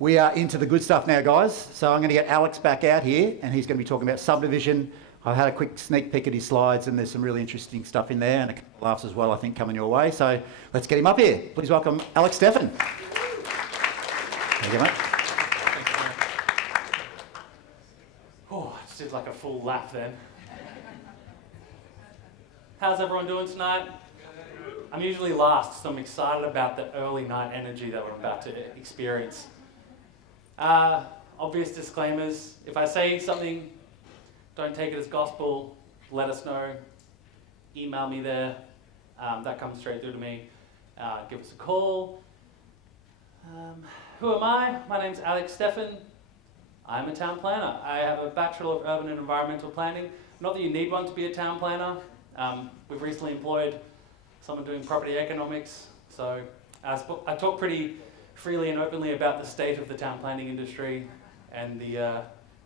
We are into the good stuff now, guys. So I'm going to get Alex back out here, and he's going to be talking about subdivision. I've had a quick sneak peek at his slides, and there's some really interesting stuff in there, and a couple of laughs as well, I think, coming your way. So let's get him up here. Please welcome Alex Steffan. Thank you, mate. Oh, it seems like a full lap then. How's everyone doing tonight? I'm usually last, so I'm excited about the early night energy that we're about to experience. Obvious disclaimers. If I say something, don't take it as gospel. Let us know. Email me there. That comes straight through to me. Give us a call. Who am I? My name's Alex Steffan. I'm a town planner. I have a Bachelor of Urban and Environmental Planning. Not that you need one to be a town planner. We've recently employed someone doing property economics. So I talk pretty freely and openly about the state of the town planning industry, and the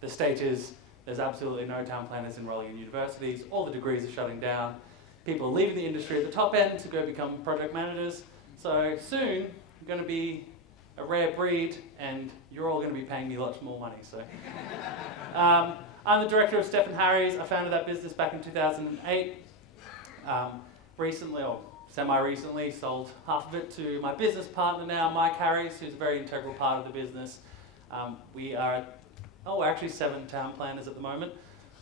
state is there's absolutely no town planners enrolling in universities. All the degrees are shutting down. People are leaving the industry at the top end to go become project managers. So soon, I'm going to be a rare breed, and you're all going to be paying me lots more money. So, I'm the director of Steffan Harry's. I founded that business back in 2008. Recently, or semi-recently, sold half of it to my business partner now, Mike Harry's, who's a very integral part of the business. We're actually 7 town planners at the moment.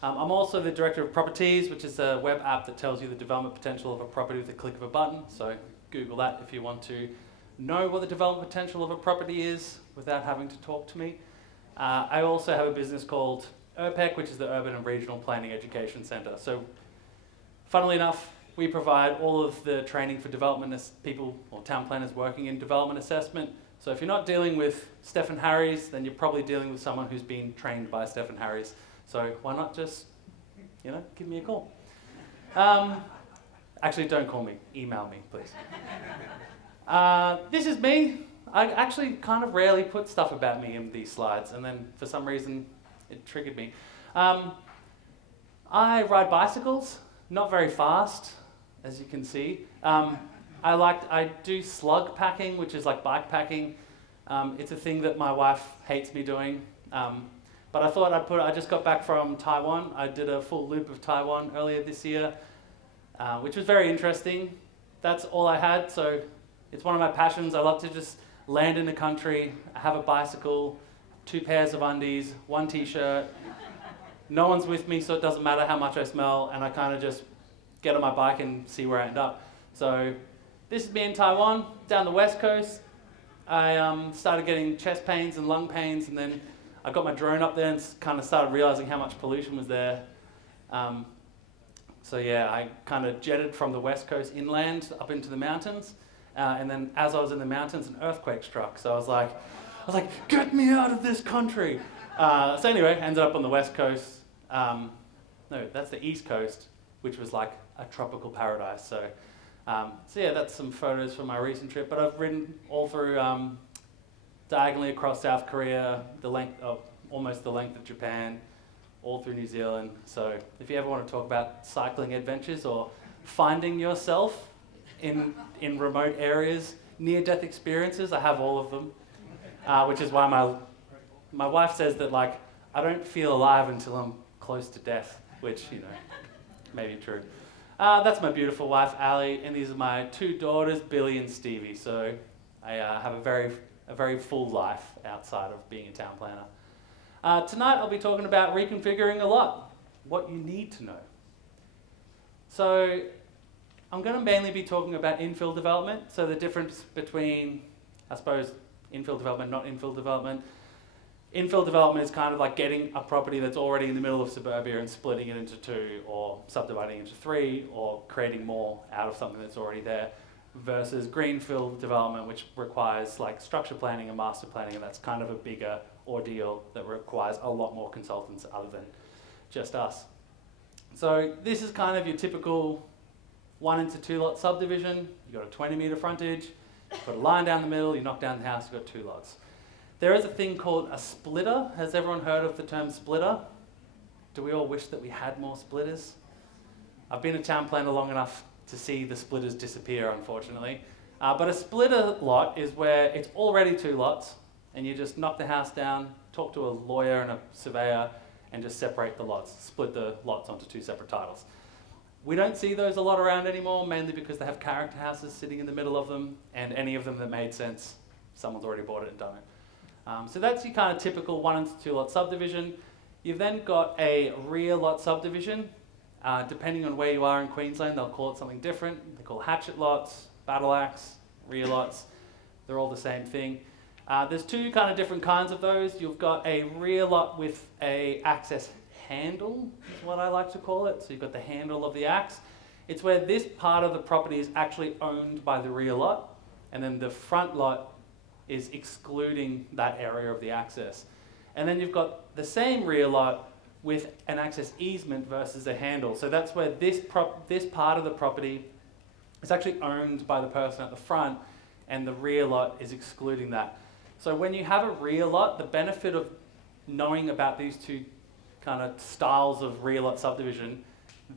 I'm also the director of Properties, which is a web app that tells you the development potential of a property with a click of a button. So Google that if you want to know what the development potential of a property is without having to talk to me. I also have a business called URPEC, which is the Urban and Regional Planning Education Centre. So funnily enough, we provide all of the training for development people or town planners working in development assessment. So if you're not dealing with Steffan Harry's, then you're probably dealing with someone who's been trained by Steffan Harry's. So why not just, give me a call. Actually, don't call me. Email me, please. This is me. I actually kind of rarely put stuff about me in these slides, and then for some reason, it triggered me. I ride bicycles, not very fast, as you can see. I do slug packing, which is like bike packing. It's a thing that my wife hates me doing. But I thought I just got back from Taiwan. I did a full loop of Taiwan earlier this year, which was very interesting. That's all I had, so it's one of my passions. I love to just land in the country, have a bicycle, 2 pairs of undies, 1 t-shirt. No one's with me, so it doesn't matter how much I smell, and I kind of just get on my bike and see where I end up. So this is me in Taiwan, down the west coast. I started getting chest pains and lung pains, and then I got my drone up there and kind of started realizing how much pollution was there. So yeah, I kind of jetted from the west coast inland up into the mountains, and then as I was in the mountains, an earthquake struck. So I was like, get me out of this country. So anyway, I ended up on the west coast. No, that's the east coast, which was like a tropical paradise. So yeah, that's some photos from my recent trip. But I've ridden all through diagonally across South Korea, almost the length of Japan, all through New Zealand. So if you ever want to talk about cycling adventures or finding yourself in remote areas, near-death experiences, I have all of them, which is why my wife says that I don't feel alive until I'm close to death, which may be true. That's my beautiful wife, Ali, and these are my 2 daughters, Billy and Stevie. So I have a very full life outside of being a town planner. Tonight I'll be talking about reconfiguring a lot, what you need to know. So I'm going to mainly be talking about infill development, so the difference between, I suppose, infill development, not infill development. Infill development is kind of like getting a property that's already in the middle of suburbia and splitting it into 2, or subdividing into 3, or creating more out of something that's already there, versus greenfield development, which requires structure planning and master planning, and that's kind of a bigger ordeal that requires a lot more consultants other than just us. So this is kind of your typical 1 into 2 lot subdivision. You've got a 20-metre frontage, you've got a line down the middle, you knock down the house, you've got 2 lots. There is a thing called a splitter. Has everyone heard of the term splitter? Do we all wish that we had more splitters? I've been a town planner long enough to see the splitters disappear, unfortunately. But a splitter lot is where it's already 2 lots, and you just knock the house down, talk to a lawyer and a surveyor, and just separate the lots, split the lots onto 2 separate titles. We don't see those a lot around anymore, mainly because they have character houses sitting in the middle of them, and any of them that made sense, someone's already bought it and done it. So that's your kind of typical 1 and 2 lot subdivision. You've then got a rear lot subdivision. Depending on where you are in Queensland, they'll call it something different. They call hatchet lots, battle axe, rear lots. They're all the same thing. There's 2 kind of different kinds of those. You've got a rear lot with a access handle, is what I like to call it. So you've got the handle of the axe. It's where this part of the property is actually owned by the rear lot, and then the front lot is excluding that area of the access. And then you've got the same rear lot with an access easement versus a handle. So that's where this part of the property is actually owned by the person at the front, and the rear lot is excluding that. So when you have a rear lot, the benefit of knowing about these 2 kind of styles of rear lot subdivision,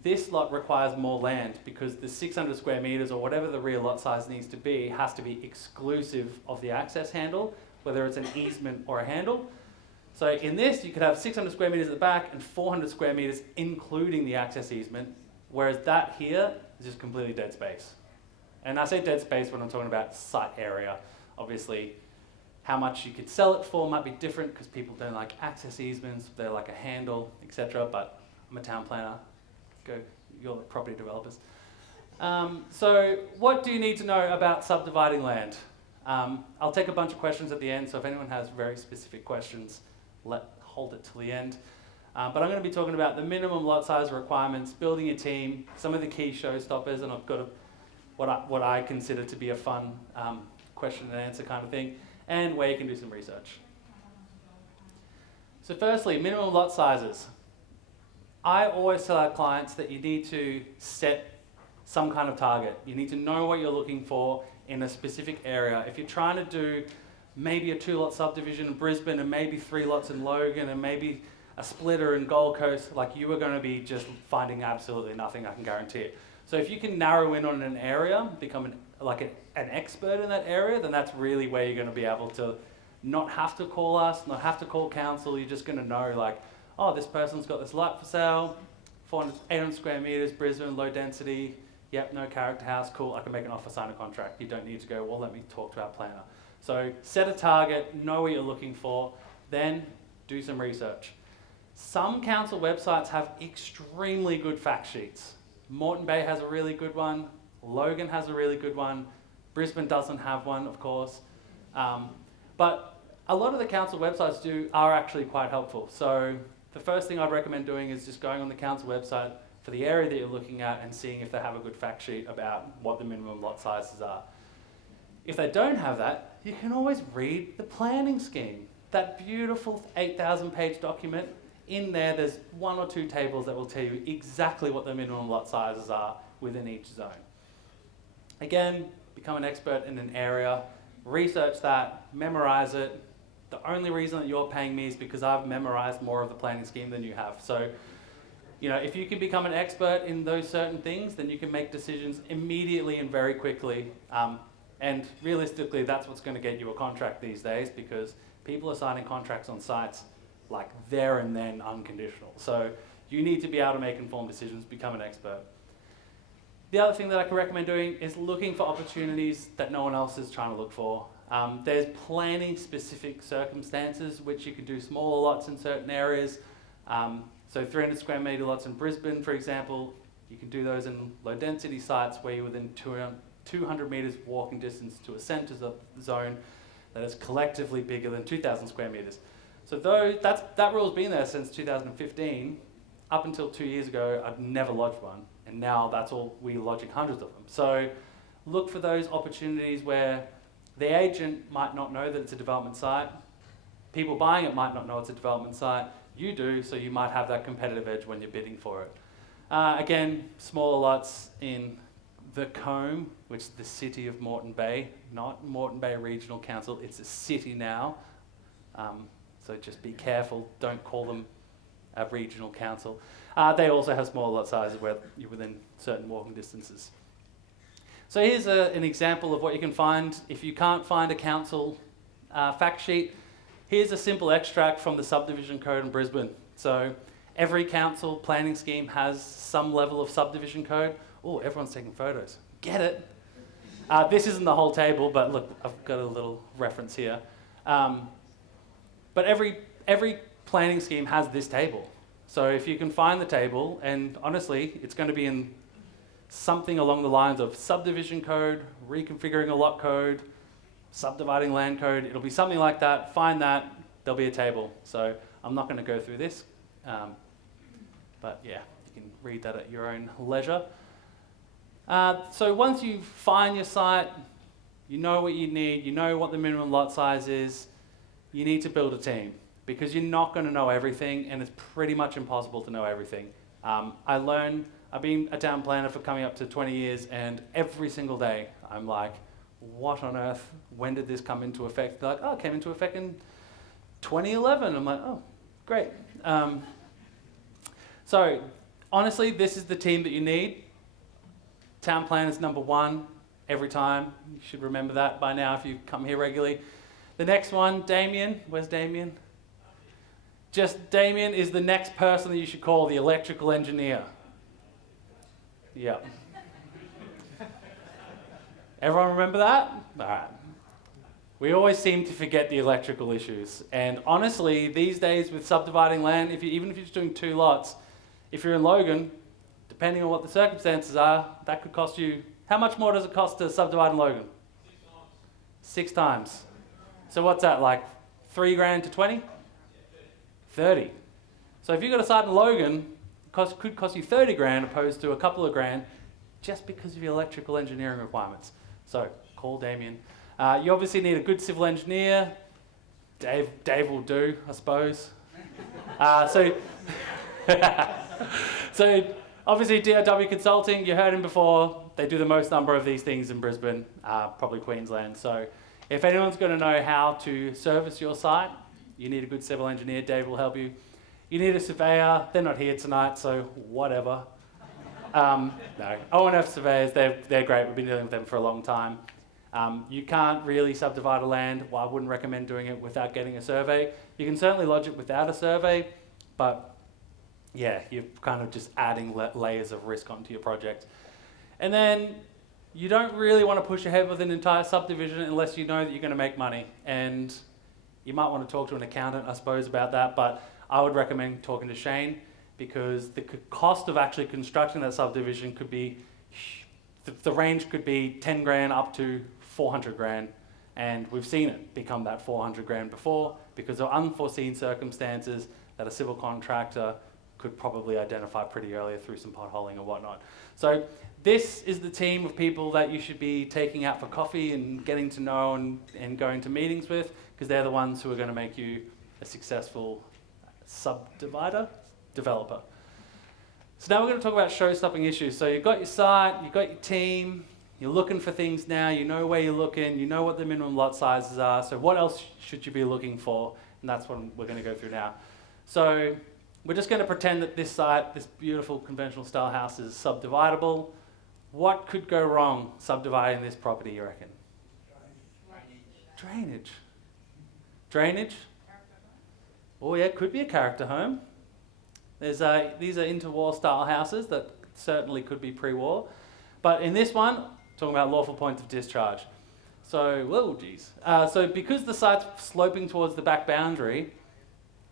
this lot requires more land because the 600 square meters or whatever the rear lot size needs to be has to be exclusive of the access handle, whether it's an easement or a handle. So in this, you could have 600 square meters at the back and 400 square meters including the access easement, whereas that here is just completely dead space. And I say dead space when I'm talking about site area. Obviously, how much you could sell it for might be different because people don't like access easements, they like a handle, etc. But I'm a town planner. You're the property developers. So what do you need to know about subdividing land? I'll take a bunch of questions at the end, so if anyone has very specific questions, hold it till the end. But I'm going to be talking about the minimum lot size requirements, building a team, some of the key showstoppers, and I've got what I consider to be a fun question and answer kind of thing, and where you can do some research. So firstly, minimum lot sizes. I always tell our clients that you need to set some kind of target. You need to know what you're looking for in a specific area. If you're trying to do maybe a 2 lot subdivision in Brisbane and maybe 3 lots in Logan and maybe a splitter in Gold Coast, like you are going to be just finding absolutely nothing, I can guarantee it. So if you can narrow in on an area, become an expert in that area, then that's really where you're going to be able to not have to call us, not have to call council. You're just going to know, like, oh, this person's got this lot for sale, 800 square meters, Brisbane, low density, yep, no character house, cool, I can make an offer, sign a contract. You don't need to go, well, let me talk to our planner. So set a target, know what you're looking for, then do some research. Some council websites have extremely good fact sheets. Moreton Bay has a really good one, Logan has a really good one, Brisbane doesn't have one, of course. But a lot of the council websites are actually quite helpful. So the first thing I'd recommend doing is just going on the council website for the area that you're looking at and seeing if they have a good fact sheet about what the minimum lot sizes are. If they don't have that, you can always read the planning scheme. That beautiful 8,000 page document. In there's 1 or 2 tables that will tell you exactly what the minimum lot sizes are within each zone. Again, become an expert in an area, research that, memorize it. The only reason that you're paying me is because I've memorized more of the planning scheme than you have. So, if you can become an expert in those certain things, then you can make decisions immediately and very quickly. And realistically, that's what's going to get you a contract these days, because people are signing contracts on sites like there and then unconditional. So you need to be able to make informed decisions, become an expert. The other thing that I can recommend doing is looking for opportunities that no one else is trying to look for. There's planning specific circumstances which you can do smaller lots in certain areas. So 300 square metre lots in Brisbane, for example, you can do those in low density sites where you're within 200 metres walking distance to a centre zone that is collectively bigger than 2,000 square metres. So that rule's been there since 2015. Up until 2 years ago, I'd never lodged one, and now that's all, we're lodging hundreds of them. So look for those opportunities where the agent might not know that it's a development site, people buying it might not know it's a development site, you do, so you might have that competitive edge when you're bidding for it. Again, smaller lots in the Combe, which is the city of Moreton Bay, not Moreton Bay Regional Council, it's a city now. So just be careful, don't call them a regional council. They also have smaller lot sizes where you're within certain walking distances. So here's an example of what you can find. If you can't find a council fact sheet, Here's a simple extract from the subdivision code in Brisbane. So every council planning scheme has some level of subdivision code. Oh, everyone's taking photos. Get it? This isn't the whole table, but look, I've got a little reference here. But every planning scheme has this table. So if you can find the table, and honestly, it's going to be in something along the lines of subdivision code, reconfiguring a lot code, subdividing land code. It'll be something like that. Find that, there'll be a table. So I'm not going to go through this. But yeah, you can read that at your own leisure. So once you find your site, you know what you need, you know what the minimum lot size is, you need to build a team because you're not going to know everything and it's pretty much impossible to know everything. I've been a town planner for coming up to 20 years and every single day I'm like, what on earth, when did this come into effect? They're like, oh, it came into effect in 2011. I'm like, oh, great. So honestly, this is the team that you need. Town planner's number one every time. You should remember that by now if you come here regularly. The next one, Damien. Where's Damien? Just Damien is the next person that you should call, the electrical engineer. Yeah. Everyone remember that? All right. We always seem to forget the electrical issues. And honestly, these days with subdividing land, even if you're just doing 2 lots, if you're in Logan, depending on what the circumstances are, that could cost you, how much more does it cost to subdivide in Logan? 6 times. So what's that, like $3,000 to 20? 30. So if you've got a site in Logan, it could cost you 30 grand opposed to a couple of grand just because of your electrical engineering requirements. So call Damien. You obviously need a good civil engineer. Dave will do, I suppose. So obviously DRW Consulting, you heard him before. They do the most number of these things in Brisbane, probably Queensland. So if anyone's going to know how to service your site, you need a good civil engineer. Dave will help you. You need a surveyor. They're not here tonight, so whatever. No, O&F surveyors, they're great. We've been dealing with them for a long time. You can't really subdivide a land. Well, I wouldn't recommend doing it without getting a survey. You can certainly lodge it without a survey, but yeah, you're kind of just adding layers of risk onto your project. And then you don't really want to push ahead with an entire subdivision unless you know that you're going to make money. And you might want to talk to an accountant, I suppose, about that, but I would recommend talking to Shane because the cost of actually constructing that subdivision could be, the range could be 10 grand up to 400 grand. And we've seen it become that 400 grand before because of unforeseen circumstances that a civil contractor could probably identify pretty early through some potholing or whatnot. So this is the team of people that you should be taking out for coffee and getting to know and going to meetings with because they're the ones who are going to make you a successful developer. So now we're going to talk about show-stopping issues. So you've got your site, you've got your team, you're looking for things now, you know where you're looking, you know what the minimum lot sizes are, so what else should you be looking for? And that's what we're going to go through now. So we're just going to pretend that this site, this beautiful conventional style house is subdividable. What could go wrong subdividing this property, you reckon? Drainage. Drainage? Oh yeah, it could be a character home. These are interwar style houses that certainly could be pre-war. But in this one, talking about lawful points of discharge. So, whoa, geez. So because the site's sloping towards the back boundary,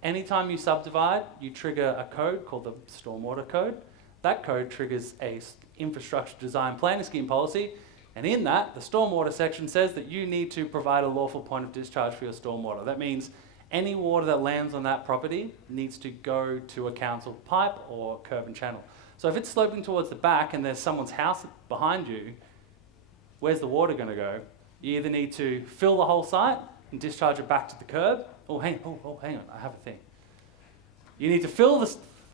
anytime you subdivide, you trigger a code called the Stormwater Code. That code triggers a infrastructure design planning scheme policy. And in that, the stormwater section says that you need to provide a lawful point of discharge for your stormwater. That means any water that lands on that property needs to go to a council pipe or curb and channel. So if it's sloping towards the back and there's someone's house behind you, where's the water going to go? You either need to fill the whole site and discharge it back to the curb. Hang on, I have a thing. You need to fill the,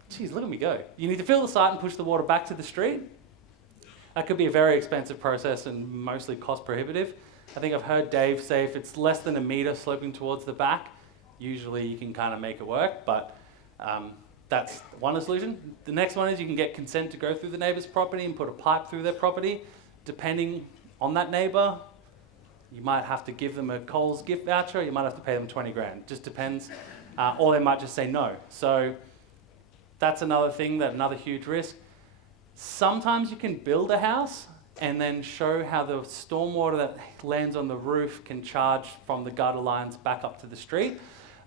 geez, look at me go. You need to fill the site and push the water back to the street. That could be a very expensive process and mostly cost prohibitive. I think I've heard Dave say if it's less than a metre sloping towards the back, usually you can kind of make it work, but that's one solution. The next one is you can get consent to go through the neighbour's property and put a pipe through their property. Depending on that neighbour, You might have to give them a Coles gift voucher, you might have to pay them 20 grand. Just depends. Or they might just say no. So that's another thing, another huge risk. Sometimes you can build a house and then show how the stormwater that lands on the roof can charge from the gutter lines back up to the street.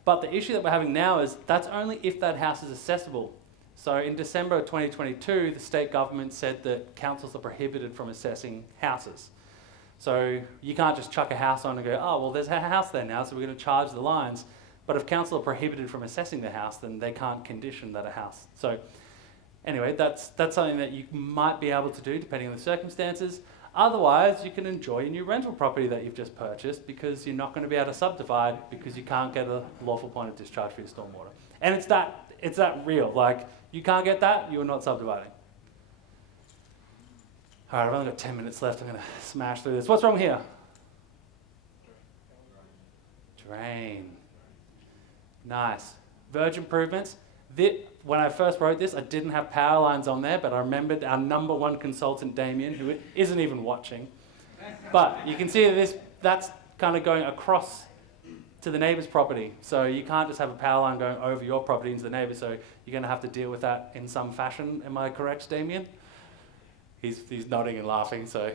But the issue that we're having now is that's only if that house is accessible. So in December of 2022, the state government said that councils are prohibited from assessing houses. So you can't just chuck a house on and go, oh, well, there's a house there now, so we're going to charge the lines. But if council are prohibited from assessing the house, then they can't condition that a house. So anyway, that's something that you might be able to do depending on the circumstances. Otherwise, you can enjoy your new rental property that you've just purchased because you're not going to be able to subdivide because you can't get a lawful point of discharge for your stormwater. And it's that real. Like, you can't get that, you're not subdividing. All right, I've only got 10 minutes left. I'm going to smash through this. What's wrong here? Drain. Nice. Verge improvements. When I first wrote this, I didn't have power lines on there, but I remembered our number one consultant, Damien, who isn't even watching. But you can see that's kind of going across to the neighbour's property. So you can't just have a power line going over your property into the neighbour, so you're going to have to deal with that in some fashion. Am I correct, Damien? He's nodding and laughing, so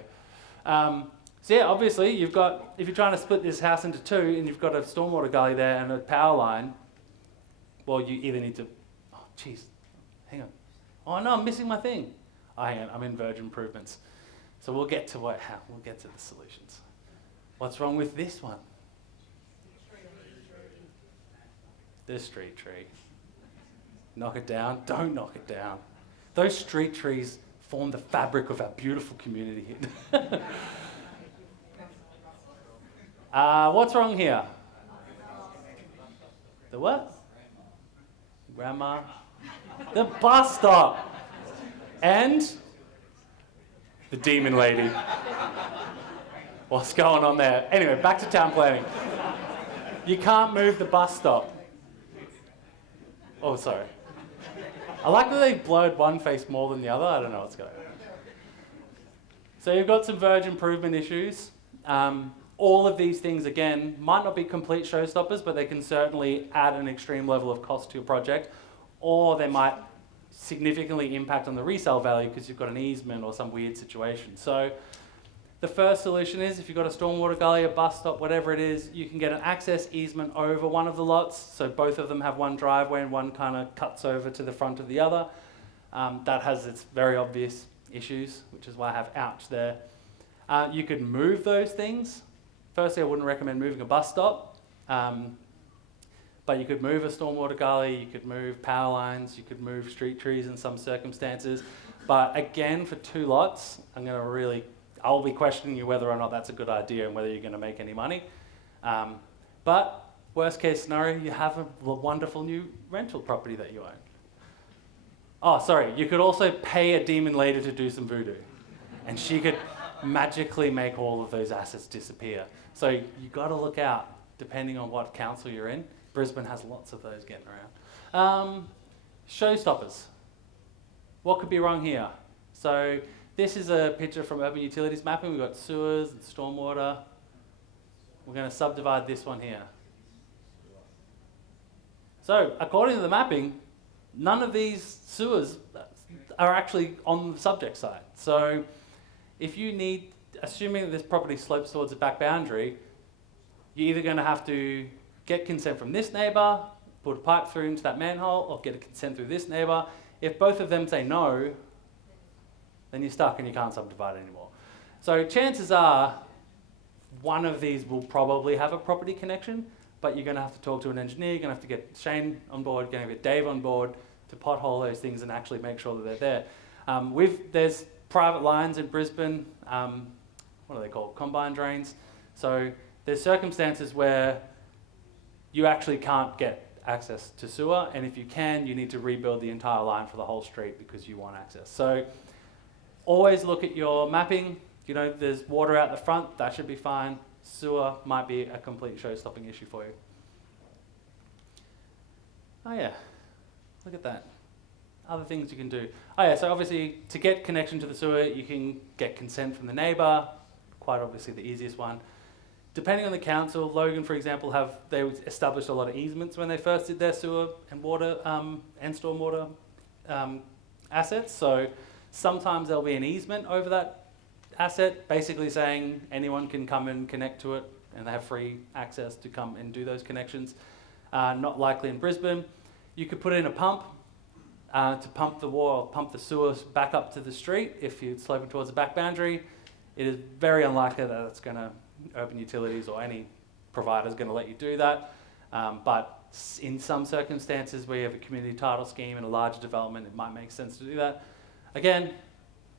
yeah, obviously, if you're trying to split this house into two and you've got a stormwater gully there and a power line, well, you either need to, oh, jeez, hang on. Oh, no, I'm missing my thing. Oh, hang on, I'm in verge improvements. So we'll get to the solutions. What's wrong with this one? This street tree. Knock it down, don't knock it down. Those street trees form the fabric of our beautiful community here. What's wrong here? The what? Grandma. The bus stop. And the demon lady. What's going on there? Anyway, back to town planning. You can't move the bus stop. Oh, sorry. I like that they've blurred one face more than the other. I don't know what's going on. So you've got some verge improvement issues. All of these things, again, might not be complete showstoppers, but they can certainly add an extreme level of cost to your project, or they might significantly impact on the resale value because you've got an easement or some weird situation. So the first solution is if you've got a stormwater gully, a bus stop, whatever it is, you can get an access easement over one of the lots. So both of them have one driveway and one kind of cuts over to the front of the other. That has its very obvious issues, which is why I have ouch there. You could move those things. Firstly, I wouldn't recommend moving a bus stop, but you could move a stormwater gully, you could move power lines, you could move street trees in some circumstances. But again, for two lots, I'll be questioning you whether or not that's a good idea and whether you're going to make any money. But worst case scenario, you have a wonderful new rental property that you own. Oh, sorry, you could also pay a demon lady to do some voodoo, and she could magically make all of those assets disappear. So you got to look out, depending on what council you're in. Brisbane has lots of those getting around. Showstoppers. What could be wrong here? So this is a picture from Urban Utilities Mapping. We've got sewers and stormwater. We're going to subdivide this one here. So according to the mapping, none of these sewers are actually on the subject side. So if you need, assuming that this property slopes towards the back boundary, you're either going to have to get consent from this neighbour, put a pipe through into that manhole, or get a consent through this neighbour. If both of them say no, then you're stuck and you can't subdivide anymore. So chances are one of these will probably have a property connection, but you're going to have to talk to an engineer, you're going to have to get Shane on board, you're going to get Dave on board to pothole those things and actually make sure that they're there. There's private lines in Brisbane, what are they called? Combine drains. So there's circumstances where you actually can't get access to sewer, and if you can, you need to rebuild the entire line for the whole street because you want access. So always look at your mapping. You know, there's water out the front, that should be fine. Sewer might be a complete show-stopping issue for you. Oh yeah, look at that. Other things you can do. Oh yeah, so obviously to get connection to the sewer, you can get consent from the neighbour, quite obviously the easiest one. depending on the council, Logan, for example, they established a lot of easements when they first did their sewer and water and stormwater assets. So sometimes there'll be an easement over that asset, basically saying anyone can come and connect to it, and they have free access to come and do those connections. Not likely in Brisbane. You could put in a pump to pump the sewers back up to the street if you're sloping towards the back boundary. It is very unlikely that it's going to, Urban Utilities or any provider is going to let you do that. But in some circumstances where you have a community title scheme and a larger development, it might make sense to do that. Again,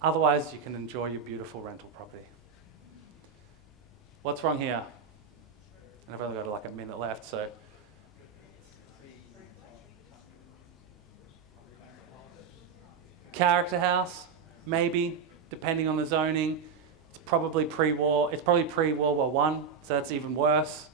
otherwise you can enjoy your beautiful rental property. What's wrong here? And I've only got like a minute left, so. Character house, maybe, depending on the zoning. It's probably pre-war. It's probably pre-World War One, so that's even worse.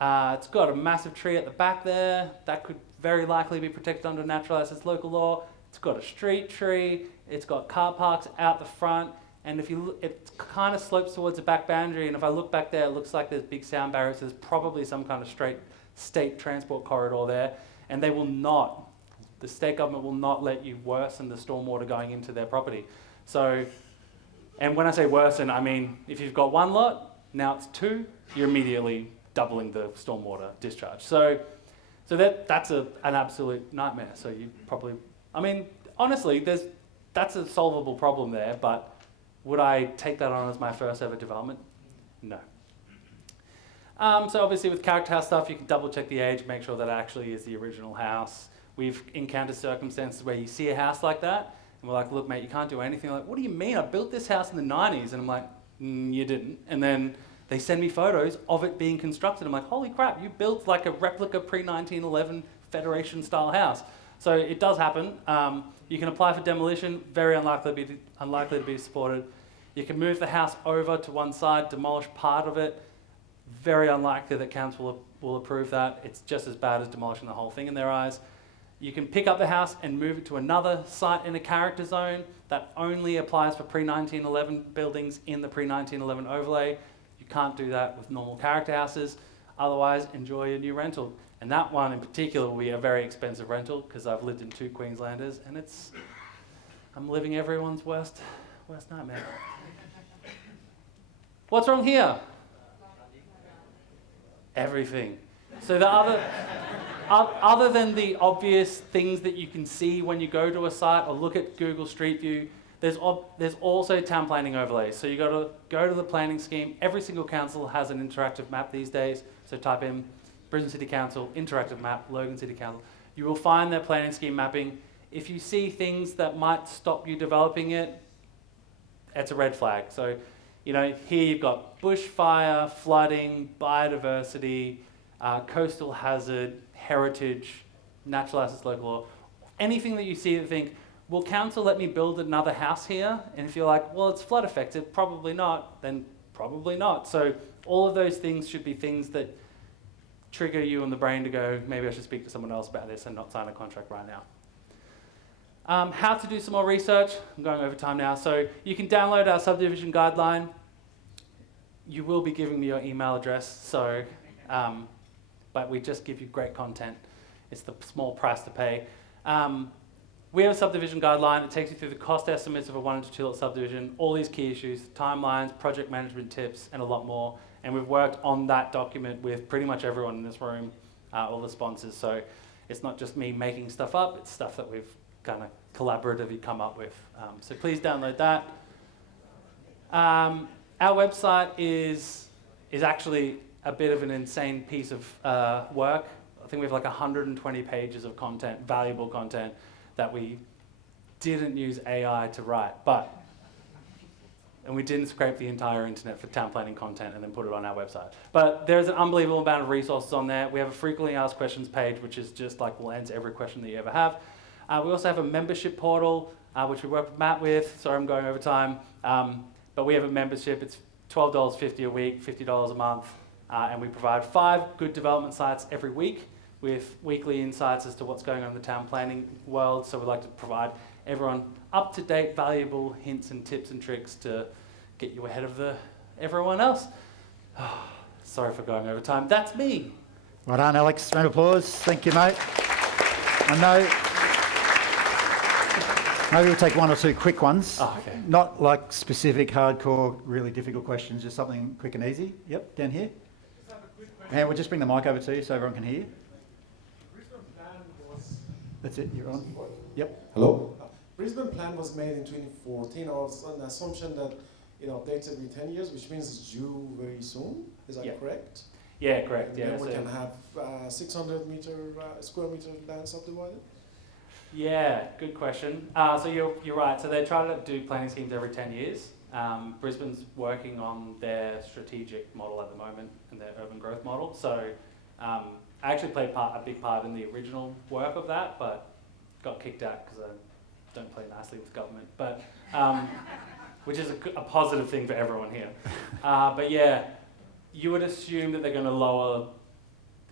It's got a massive tree at the back there that could very likely be protected under natural assets local law. It's got a street tree. It's got car parks out the front, and if you look, it kind of slopes towards the back boundary. And if I look back there, it looks like there's big sound barriers. There's probably some kind of straight state transport corridor there, and they will not. The state government will not let you worsen the stormwater going into their property. So, and when I say worsen, I mean if you've got one lot, now it's two, you're immediately doubling the stormwater discharge. So that's an absolute nightmare. So you probably, I mean, honestly, that's a solvable problem there, but would I take that on as my first ever development? No. So obviously with character house stuff, you can double check the age, make sure that it actually is the original house. We've encountered circumstances where you see a house like that, and we're like, look, mate, you can't do anything. They're like, what do you mean? I built this house in the 90s. And I'm like, you didn't. And then they send me photos of it being constructed. I'm like, holy crap, you built like a replica pre-1911 Federation-style house. So it does happen. You can apply for demolition, very unlikely to be supported. You can move the house over to one side, demolish part of it. Very unlikely that council will approve that. It's just as bad as demolishing the whole thing in their eyes. You can pick up the house and move it to another site in a character zone. That only applies for pre-1911 buildings in the pre-1911 overlay. You can't do that with normal character houses. Otherwise, enjoy your new rental. And that one in particular will be a very expensive rental because I've lived in 2 Queenslanders and I'm living everyone's worst nightmare. What's wrong here? Everything. So the other than the obvious things that you can see when you go to a site or look at Google Street View, there's also town planning overlays. So you got to go to the planning scheme. Every single council has an interactive map these days. So type in Brisbane City Council, interactive map, Logan City Council. You will find their planning scheme mapping. If you see things that might stop you developing it, it's a red flag. So, here you've got bushfire, flooding, biodiversity, coastal hazard, heritage, natural assets local law. Anything that you see that think, will council let me build another house here? And if you're like, well, it's flood affected, probably not, then probably not. So all of those things should be things that trigger you in the brain to go, maybe I should speak to someone else about this and not sign a contract right now. How to do some more research. I'm going over time now. So you can download our subdivision guideline. You will be giving me your email address, but we just give you great content. It's the small price to pay. We have a subdivision guideline. It takes you through the cost estimates of a 1 to 2 lot subdivision, all these key issues, timelines, project management tips, and a lot more. And we've worked on that document with pretty much everyone in this room, all the sponsors. So it's not just me making stuff up, it's stuff that we've kind of collaboratively come up with. So please download that. Our website is actually a bit of an insane piece of work. I think we have like 120 pages of content, valuable content, that we didn't use AI to write, and we didn't scrape the entire internet for town planning content and then put it on our website. But there's an unbelievable amount of resources on there. We have a frequently asked questions page, which is just like, we'll answer every question that you ever have. We also have a membership portal, which we work with Matt with. Sorry, I'm going over time. But we have a membership. It's $12.50 a week, $50 a month. And we provide 5 good development sites every week with weekly insights as to what's going on in the town planning world. So we like to provide everyone up-to-date, valuable hints and tips and tricks to get you ahead of everyone else. Sorry for going over time. That's me. Well done, Alex. Round of applause. Thank you, mate. I know. Maybe we'll take one or two quick ones. Oh, okay. Not like specific, hardcore, really difficult questions, just something quick and easy. Yep, down here. And we'll just bring the mic over to you so everyone can hear you. Brisbane plan was... That's it, you're on. Yep. Hello? Brisbane plan was made in 2014 on an assumption that it updates every 10 years, which means it's due very soon. Is that correct? Yeah, correct. And Yeah. then we can have 600 square meter land subdivided? Yeah, good question. So you're right. So they try to do planning schemes every 10 years. Brisbane's working on their strategic model at the moment and their urban growth model. So I actually played a big part in the original work of that, but got kicked out because I don't play nicely with government. But which is a positive thing for everyone here. But yeah, you would assume that they're going to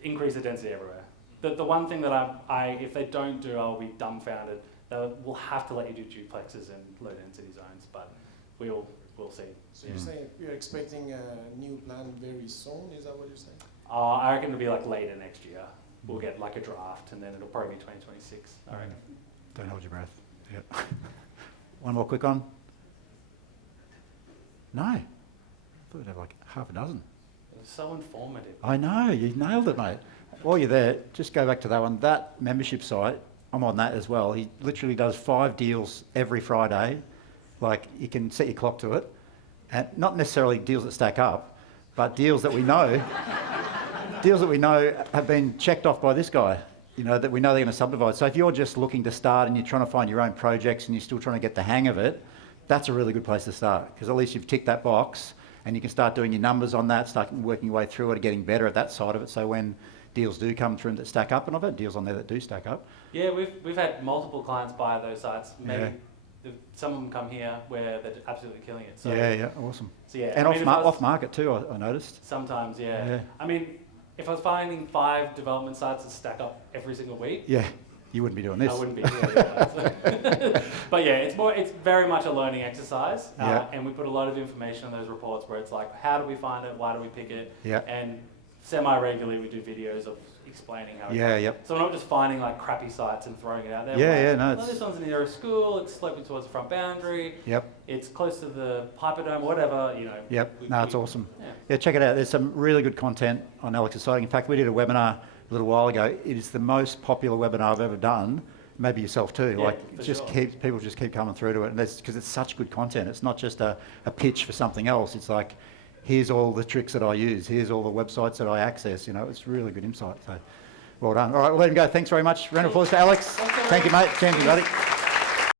increase the density everywhere. The one thing that if they don't do, I'll be dumbfounded. We'll have to let you do duplexes in low density zones, but we'll see. So you're saying you're expecting a new plan very soon? Is that what you're saying? I reckon it'll be like later next year. We'll get like a draft, and then it'll probably be 2026. I reckon. Don't hold your breath. Yep. One more quick one. No. I thought we'd have like half a dozen. It was so informative. I know, you nailed it, mate. While you're there, just go back to that one. That membership site, I'm on that as well. He literally does 5 deals every Friday. Like, you can set your clock to it. And not necessarily deals that stack up, but deals that we know, have been checked off by this guy. You know, that we know they're going to subdivide. So if you're just looking to start and you're trying to find your own projects and you're still trying to get the hang of it, that's a really good place to start, because at least you've ticked that box and you can start doing your numbers on that, start working your way through it, getting better at that side of it. So when deals do come through that stack up, and I've had deals on there that do stack up. Yeah, we've had multiple clients buy those sites. Maybe some of them come here where they're absolutely killing it. So, yeah, awesome. So yeah, And I mean, off market too, I noticed. Sometimes, yeah. I mean, if I was finding 5 development sites that stack up every single week, yeah, you wouldn't be doing this. I wouldn't be doing it. But yeah, it's very much a learning exercise, and we put a lot of information in those reports where it's like, how do we find it? Why do we pick it? Yeah. And semi-regularly we do videos of explaining how. So we're not just finding like crappy sites and throwing it out there. No. This one's near a school. It's sloping towards the front boundary. Yep. It's close to the Hyperdome, whatever. You know. Yep. It's awesome. Yeah, check it out. There's some really good content on Alex's site. In fact, we did a webinar a little while ago. It is the most popular webinar I've ever done. Maybe yourself too. Yeah, people just keep coming through to it, and that's because it's such good content. It's not just a pitch for something else. It's like, here's all the tricks that I use. Here's all the websites that I access. You know, it's really good insight. So, well done. All right, we'll let him go. Thanks very much. Round of applause for Alex. Thank you, mate. Champion, buddy.